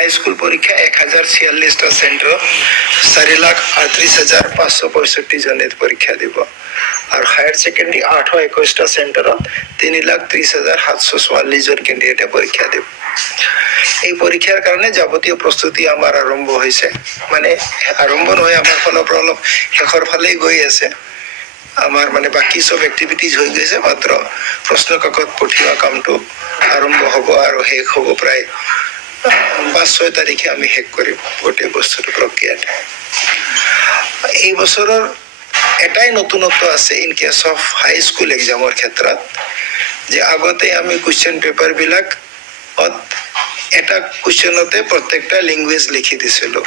হাই school পরীক্ষা 1046টা centre 4,38,565 জনে পরীক্ষা দিব আর হায়ার সেকেন্ডারি 821টা সেন্টার 3,30,744 জন ক্যান্ডিডেটে পরীক্ষা দিব এই পরীক্ষার কারণে যাবতীয় প্রস্তুতি আমার আরম্ভ হয়েছে মানে আরম্ভ নয় আমার ফলপ্রলভ শেষৰ ফালেই গৈ আছে আমার মানে বাকি সব এক্টিভিটিজ হয়ে গেছে মাত্র প্রশ্ন কাকত পঠিওয়া কামটো আরম্ভ হব আর শেষ হব প্রায় 5-6 তারিখে আমি শেষ করিম গোটেই বস্তুটো প্রক্রিয়াটা এই বছৰৰ এটাই নতুনত্ব আছে in case of high school এক্সামৰ ক্ষেত্ৰত যে আগতে আমি কোশ্চেন পেপাৰ বিলাক এটা কোশ্চেনতে প্রত্যেকটা ল্যাঙ্গুয়েজ লিখি দিছিলো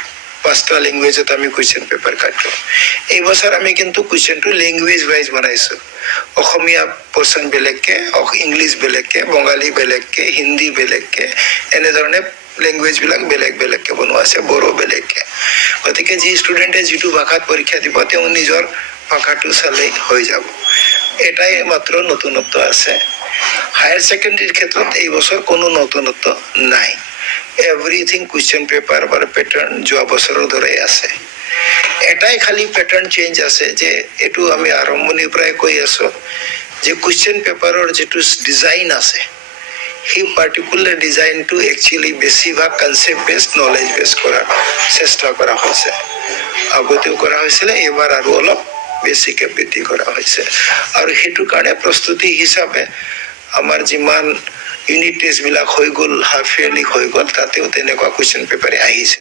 5টা ল্যাঙ্গুয়েজত আমি কোশ্চেন পেপার কাটো এই বছর আমি কিন্তু কোশ্চেনটো ল্যাঙ্গুয়েজ ওয়াইজ বানাইছো অসমীয়া পোর্শন বেলেগকে ইংলিশ বেলেগকে বঙালী বেলেগকে হিন্দী বেলেগকে এনে ধৰণে ল্যাঙ্গুয়েজ বিলাক বেলেগ বেলেগকে বনোৱা আছে বড়ো বেলেগকে গতিকে যি ষ্টুডেণ্টে যিটো ভাষাত পৰীক্ষা দিব তেওঁ নিজৰ ভাষাটো চালেই হৈ যাব এটাই মাত্ৰ নতুনত্ব আছে হায়াৰ সেকেন্ডাৰিৰ ক্ষেত্ৰত এই বছৰ কোনো নতুনত্ব নাই এভৰিথিং কোশ্চেন পেপাৰ বা প্যাটাৰ্ন যোৱা বছৰৰ দৰে আছে এটাই খালি প্যাটাৰ্ন চেঞ্জ আছে যে এটু আমি আৰম্ভণিৰ পৰাই কৈ আছো যে কোশ্চেন পেপাৰৰ যেটো ডিজাইন আছে সেই পাৰ্টিকুলাৰ ডিজাইনটো একচুয়ালি বেছিভাগ কনসেপ্ট বেসড নলেজ বেস কৰাৰ চেষ্টা কৰা হৈছে আগতেও কৰা হৈছিল এবাৰ আৰু অলপ বেছিকে বৃদ্ধি কৰা হৈছে আৰু সেইটো কাৰণে প্ৰস্তুতি হিচাপে আমাৰ যিমান ইউনিট টেষ্ট বিলাক হৈ গ'ল হাফ ইয়াৰলি হৈ গ'ল তাতেও তেনেকুৱা কোশ্চেন পেপাৰে আহিছে